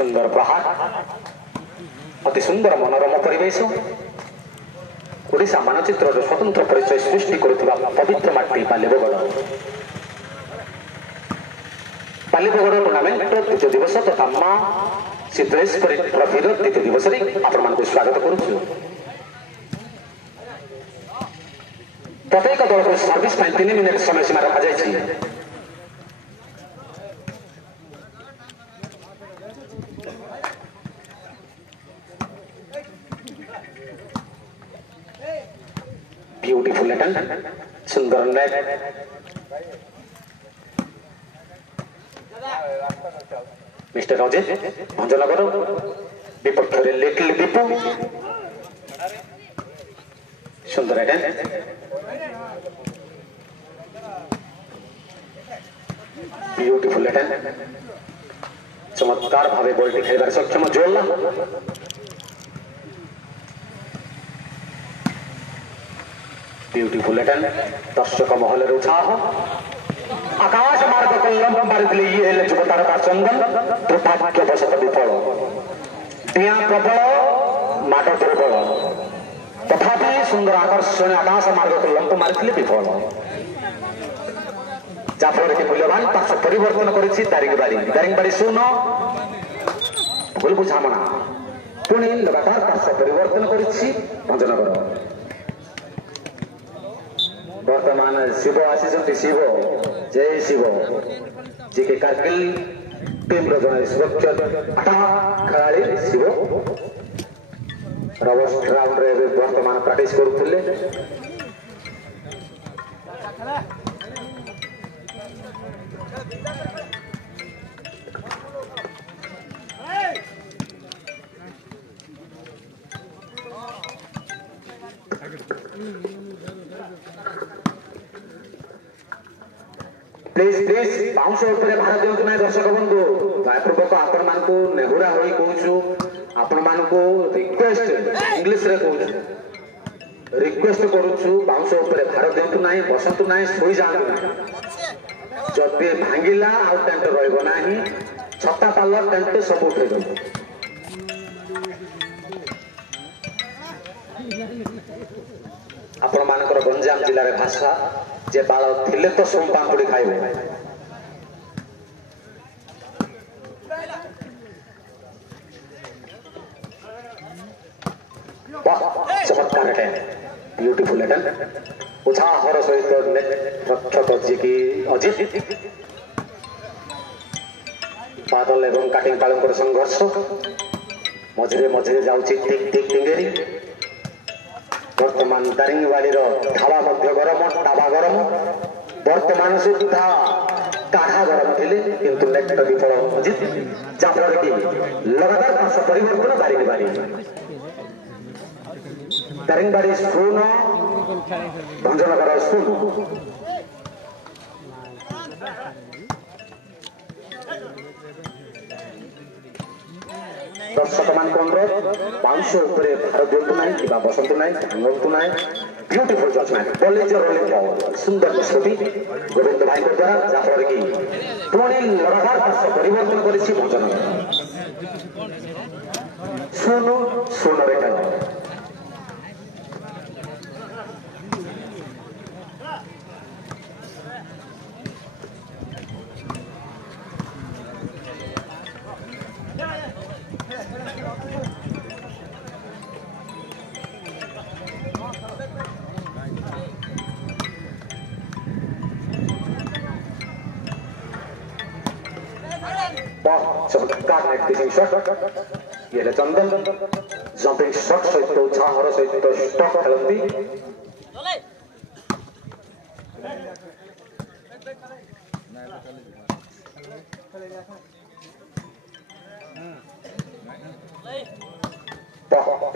सुंदर प्रहार अति सुंदर मनोरम परिवेश ओडिशा मानचित्र स्वतंत्र परिचय सृष्टि करुवा पवित्र माटी बालिबगड़ टूर्णामेंट द्वितीय दिवस तथा मां सिद्धेश्वरी ट्रॉफी द्वितीय दिवस आपण स्वागत करुछु। प्रत्येक दल को सर्विस 3 मिनिट समय सीमा रखा जाए। ब्यूटीफुल अटेम्प्ट सुंदर नेट मिस्टर अजित भंजनगर विपक्ष लिटिल दीपू सुंदर अटेम्प्ट ब्यूटीफुल अटेम्प्ट चमत्कार भावे बॉल खेल सक्षम जोड़ला ब्यूटीफुल अटेम्प्ट दर्शक महल उत्साह आकाश मार्ग को लंब मारी ये युव तारका चंदन दुर्भाग्यवशत विफल दिया प्रबल माट दुर्बल तथापि सुंदर आकर्षण आकाश मार्ग को लंब मारी विफल जहाँफल कि मूल्यवान पार्श्व परिवर्तन करी दारिंगबाड़ी शून्य भूल बुझामणा पुणी लगातार पार्श्व परिवर्तन करी भंजनगर वर्तमान शिव आसी शिव जय शिव जी के कारगिल टीम जन सुरक्षा खेलाड़ी शिव रबस्ट राउंड रे वर्तमान प्रैक्टिस करुले प्लीज प्लीज बाउंस ऊपर भार दिंतु ना दर्शक बंधु दयापूर्वक आपण मान को नेहुरा होई कहूछु आपण मान को रिक्वेस्ट इंग्लिश रे कहूछु रिक्वेस्ट करूछु बाउंस ऊपर भार दिंतु ना बसंतु ना सोई जांतु ना जदि भांगिला आउ टेंट रहइबो नाही छत्ता पाल टेंट सब उठे दो आपण मानकर गंजाम जिल्ला रे भाषा जे बाल थिले तो सोम पांपुड़ी खाइबे चमत्कार अटेम्प्ट ब्यूटीफुल अटेम्प्ट उत्साहर सहित रक्षक जी की अजित बादल एवं काटिंग पालंकर संघर्ष मझे मझे जाउची टिक टिक टिंगेरी वर्तमान दारिंगबाड़ी ढाबा मध्य गरम टाबा गरम वर्तमान सुधा काढ़ा गरम थे किंतु नेट विफल अजित जहाँफल कि लगातार पार्श्व परिवर्तन दारिंगबाड़ी शून्य भंजनगर शून्य दर्शक मान अनुरोध बाउंस उपरे भार दिंतु ना कि बसंतु ना भांगतु ना beautiful judgement bowling rolling ball सुंदर निष्पत्ति गोविंद भाई द्वारा जहाँफल कि पुणी लगातार पार्श्व परिवर्तन करी भंजनगर शून्य शून्य रेखा चमत्कार नेट फिशिंग शॉट ये चंदन जंपिंग शॉट सहित उत्साहर सहित स्टॉक खेलती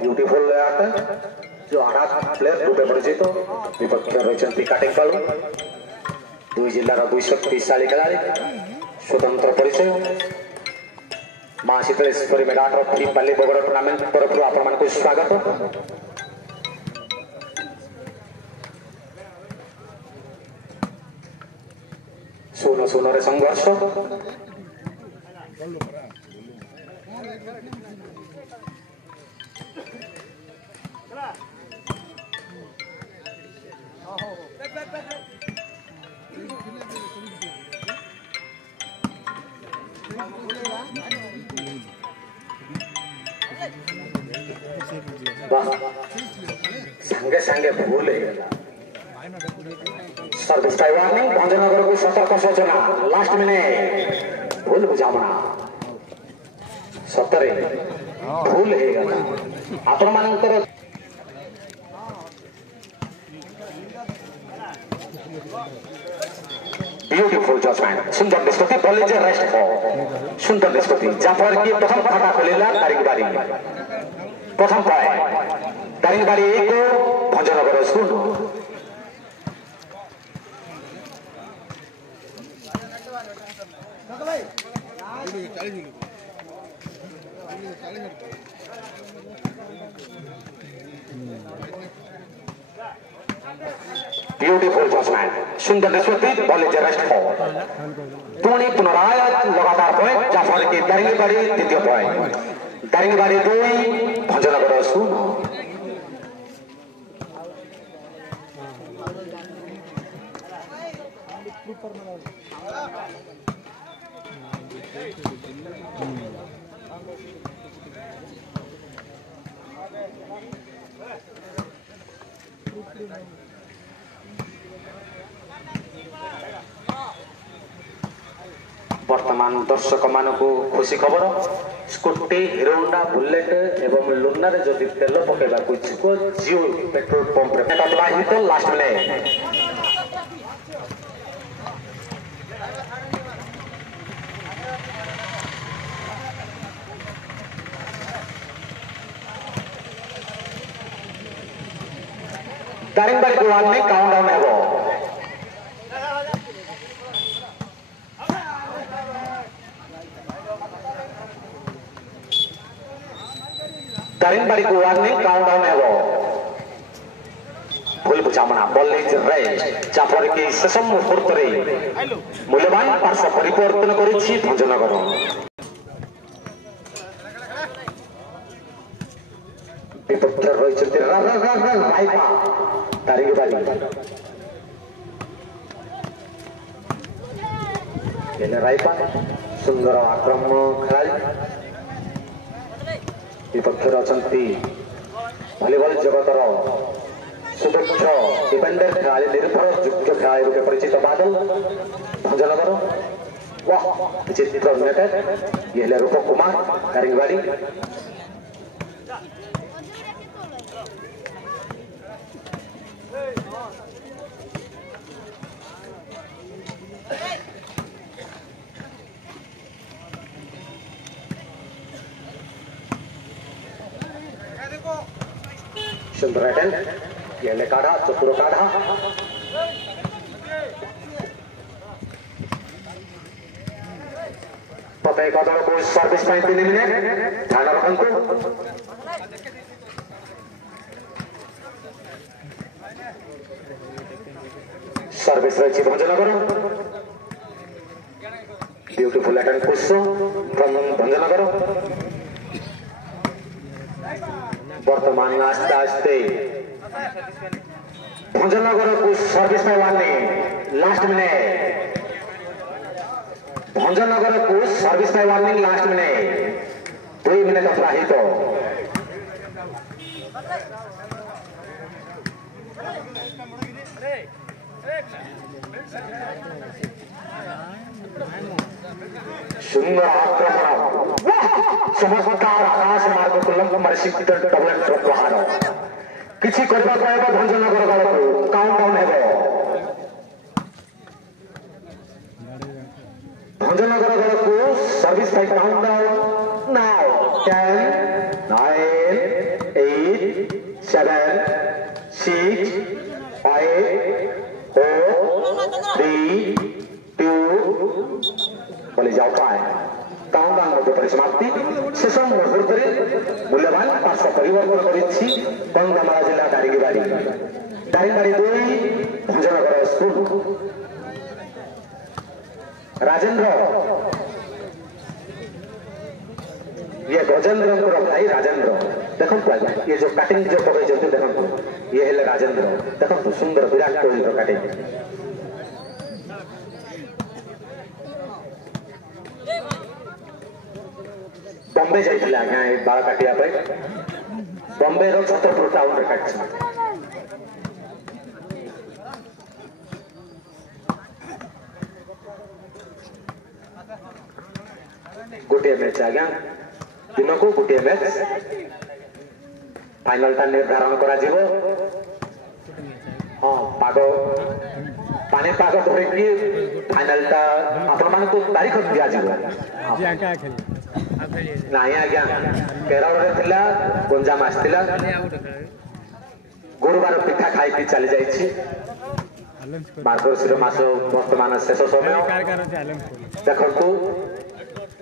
ब्यूटीफुल जो आठ प्लेयर रूपे परिचित विपक्ष रही काटिंग पालू दुई जिलार 2 शक्तिशाली खेलाड़ी स्वतंत्र परिचय मां सिद्धेश्वरी मेगा ट्रॉफी बालिबगड़ टूर्नामेंट तरफ आपण मान स्वागत। शून्य शून्य संघर्ष संगे संगे भूल सर्विस वार्निंग भंजनगर को सतर्क सूचना लास्ट मिनिट भूल बुझामणा सतरे भूल आपण मानकर ब्यूटीफुल जजमेंट सुंदर निष्पत्ति बॉल इज रेस्ट फॉर सुंदर निष्पत्ति जाफर की प्रथम खाता खोलिला तारिक बारी प्रथम पॉइंट तारिक बारी 1 भंजनगर स्कूल ब्यूटीफुल जजमेंट सुंदर निष्पत्ति बॉल इज रेस्ट फॉर पुणी पुनराय लगातार पॉइंट जाफर की दारिंगबाड़ी द्वितीय पॉइंट दारिंगबाड़ी 2 भंजनगर 0 वर्तमान दर्शक मान को खुशी खबर स्कूटी हीरो होंडा बुलेट एवं लुना रे जदि तेल पकेबा को इच्छुक जियो पेट्रोल पंप रे प्रवाहित लास्ट में दारिंगबाड़ी को वाल में काउंटडाउन है वो दारिंगबाड़ी को वाल में काउंटडाउन है वो भूल बुझामणा बॉल इज रेस्ट जाफर की शेष मुहूर्त रे मूल्यवान पार्श्व परिवर्तन करिछि भंजनगर विपक्ष रहिछथि राइपा दारिंगबाड़ी एने राइपा सुंदर आक्रमण खेलाड़ी विपक्ष अछंती भॉलीबॉल जगतर सुदक्ष डिफेंडर खेलाड़ी निर्भर योग्य खेलाड़ी रूपे परिचित बादल भंजनगर वाह विचित्र नेटेड ये रूप कुमार दारिंगबाड़ी सुंदर अटेम्प्ट ये काढ़ा चतुर काढ़ा पता कदम को सर्विस 3 मिनट ध्यान रखु सर्विस रही भंजनगर ब्यूटीफुल अटेम्प्ट पुष्प फ्रॉम भंजनगर वर्तमान आस्ते आस्ते भंजनगर को सर्विस में वार्निंग लास्ट मिनट भंजनगर को सर्विस में वार्निंग लास्ट मिनट 2 मिनट अतिबाहित सुंदर आक्रमण चमत्कार आकाश मार्ग को मार्सिक डबल प्रहार किसी करबा पाएबा भंजनगर गल को काउंटडाउन हेबो भंजनगर गल को सर्विस टाइम काउंटडाउन नाउ 10 9 8 7 6 5 4 3 2 बोले जाओ पाए काउंटडाउन मध्य परिसमाप्ति शेष मुहूर्त मूल्यवान पार्श्व परिवर्तन करिछि कंधमाल जिला दारिंगबाड़ी 2 भंजनगर स्कूल राजेंद्र ये गजेंद्र भाई राजेंद्र देखो ये जो काटिंग जो पकड़ देखो ये है राजेंद्र देखो सुंदर विराट कोहली काटिंग बॉम्बे जाइए आज्ञा बाल काटिया बॉम्बे रो छतरपुर टाउन रे काट गोटे मैच आज्ञा दिन को गोटे मैच फाइनल टा निर्धारण करा जीवो हाँ पाग पानी पाग धरिकी फाइनल टा आपण मान को तारीख दिया जीवो नहीं आज्ञा केरल रे थिला गंजाम आस्तिला गुरुवार पिठा खाई पी चली जाइछि मार्गशीर मास वर्तमान शेष समय देखंतु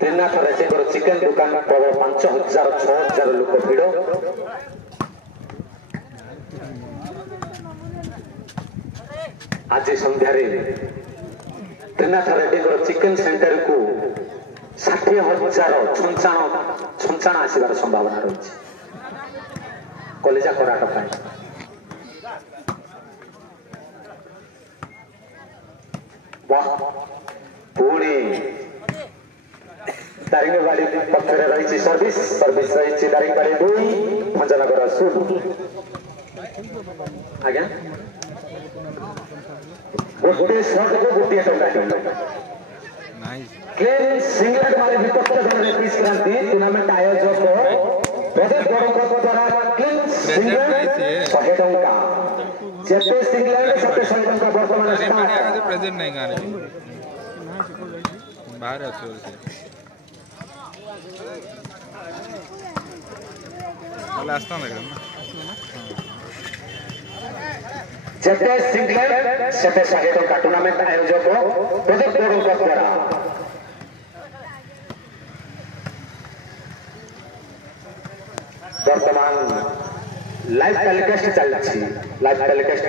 त्रिनाथ रेसिंगर चिकेन दुकान प्रबल 5000-6000 लोक भिड़ आज संध्यारे त्रिनाथ रेड्डीगर चिकेन सेंटर को 60,000 छंचाण आसबार संभावना रही कलेजा कराट पाए वाह पुणे दारिंगबाड़ी पक्षरे रही सर्विस रही दारिंगबाड़ी 2 भंजनगर सुन आज्ञा गोटे शॉट को गोटे टंका सिंगलेट मारे विपक्ष दल रे पीस क्रांति टूर्नामेंट आयोजक प्रदीप गौरव द्वारा क्लीन सिंगलेट 100 टंका जेते सिंगलेट 100 टंका वर्तमान स्टार्ट प्रेजेंट नहीं गाने बाहर আছে वाला आस्था ना जेते सिंगलेट 100 टंका टूर्नामेंट आयोजक प्रदीप गौरव द्वारा वर्तमान लाइव टेलीकास्ट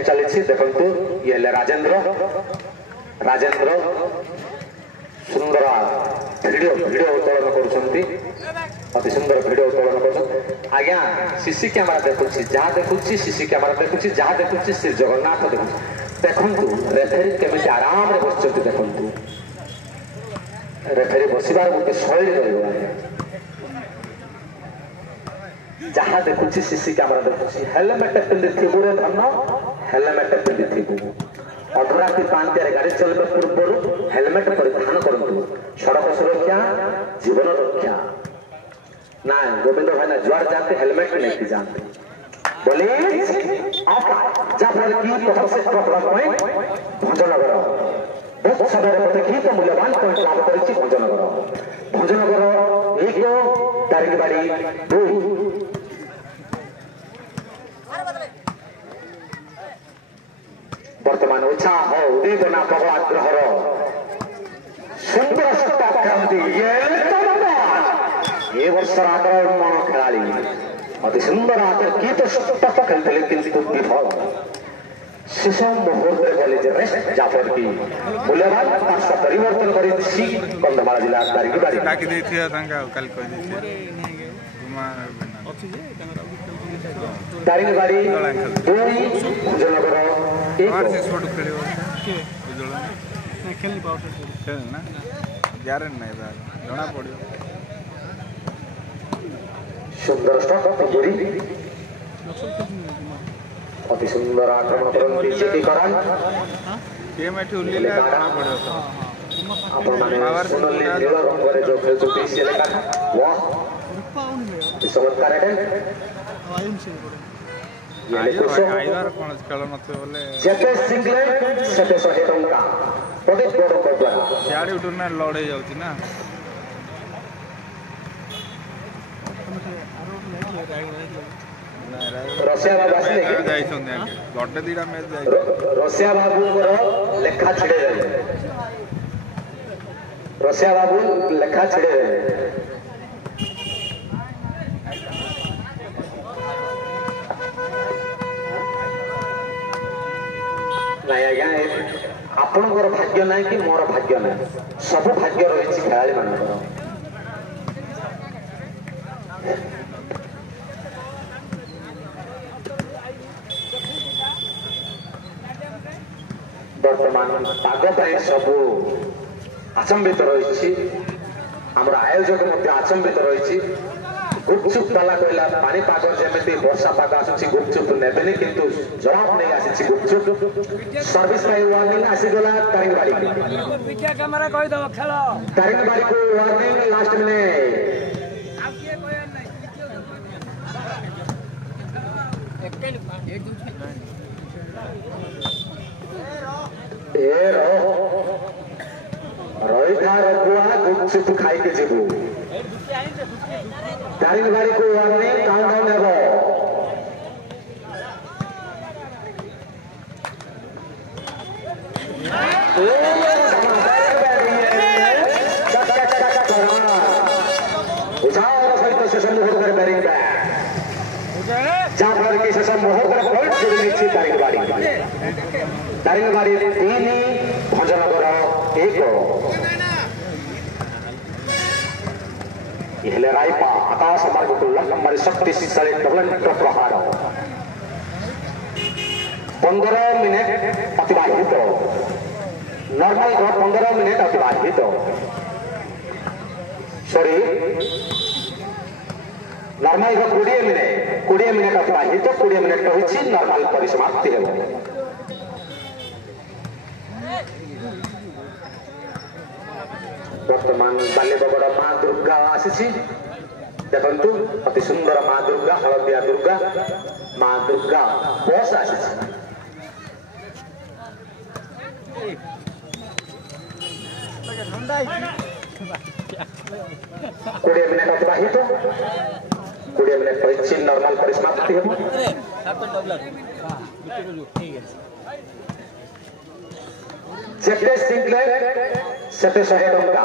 चली देखो ये राजेंद्र सुंदर वीडियो उत्तोलन कर सुंदर वीडियो उत्तोलन कर आज्ञा सीसी कैमेरा देखुची जहाँ देखुची सीसी कैमेरा देखुची जहाँ देखुची श्री जगन्नाथ देखु रेफेरी केमी आराम रे बस देखु रेफेरी बसबार गोटे शैली रही जहाँ देखुची सीसी कैमेरा देखुची हेलमेट पिंधि रे धन हेलमेट पिंधि अधराती पांतिया गाड़ी चलने पूर्व हेलमेट परिधान करूँ सड़क सुरक्षा जीवन रक्षा ना गोविंद भाई ना जुआर जाते हेलमेट नहीं जानते बोले जहाँफल की भंजनगर बहुत समय देखी तो मूल्यवान पॉइंट लाभ कर भंजनगर 1 दारिंगबाड़ी 2 वर्तमान उत्साह उदीपना भगवान ग्रहर सुंदर क्रांति ये वर्ष आक्रमण खेलाड़ी अति सुंदर आतर्कित टप खेलते किंतु विफल शेष मुहूर्त गले जहाँफल की मूल्यवान पार्श्व परिवर्तन कर कंधमाल जिला दारिंगबाड़ी दारिंगबाड़ी 2 भंजनगर 1 सुंदर अति सुंदर आक्रमण करन जो खेल चमत्कार जेते सिंगलेट सेते 100 टंका प्रदीप गौरव द्वारा सियाड़ी टूर्नामेंट लड़े जाउची ना रसिया बाबू आसले गटे दीटा मैच रसिया बाबू लेखा छिड़े रसिया बाबू लेखा छिड़े नहीं आज्ञा आपणकर भाग्य ना कि मोर भाग्य ना सब भाग्य रही खिलाड़ी मान बर्तमान पाग सबू आचंबित रही आमर आयोजक आचंबित रही गुपचुप वाला कहला पाग जमी वर्षा पाग आसूसी गुपचुप नेबेनि किंतु जवाब नहीं आसी गुपचुप सर्विस वार्निंग आसीगला तारिंगबाड़ी तारिंगबाड़ी को वार्निंग लास्ट मिनट रही था रघुआ गुपचुप खाई के जीवु दारिंगबाड़ी को वार्निंग काउंटडाउन हेबो सहित शेष मुहूर्त बैरिंग जहाँफल कि शेष मुहूर्त पॉइंट जोड़ी नहीं दारिंगबाड़ी दारिंगबाड़ी 3 भंजनगर 1 इहले रायपा आकाश मार्ग को लंबरी शक्तिशाली टर्नेडो प्रहार 15 मिनिट अतिबाहित नॉर्मल 15 मिनिट अतिबाहित सॉरी नॉर्मल 20 मिनिट अतिबाहित 20 मिनिट रही नॉर्मल परिसमाप्ति हेब वर्तमान बालीबगड़ माँ दुर्गा आसी देखु अति सुंदर माँ दुर्गा हलदिया दुर्गा माँ दुर्गा बस आसी 20 मिनिट अतिबाहित 20 मिनिट रही नॉर्मल परिसमाप्ति हेब जेते सिंगले सेते 100 टंका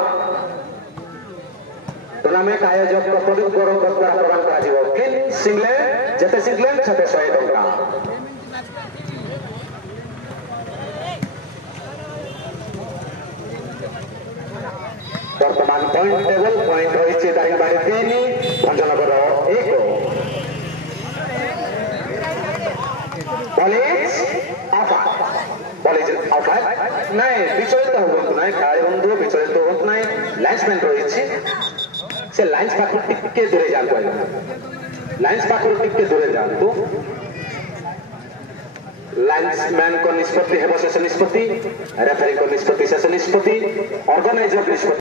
टूर्नामेंट आयोजक प्रदीप गौड़ द्वारा प्रदान करा किन सिंगले जेते सिंगले सेते 100 टंका वर्तमान पॉइंट टेबल पॉइंट रही दारिंगबाड़ी 3 भंजनगर 1 बॉलिज आउटलाइन नहीं विचलित हूँ ना खेल बंधु विचलित हूँ ना लाइन्समैन रही से लाइन्स पाखर टिके दूरे जातु लाइन्स पाखर टिके दूरे जातु लाइन्समैन को निष्पत्ति है शेष निष्पत्ति रेफरी को निष्पत्ति शेष निष्पत्ति ऑर्गेनाइजर निष्पत्ति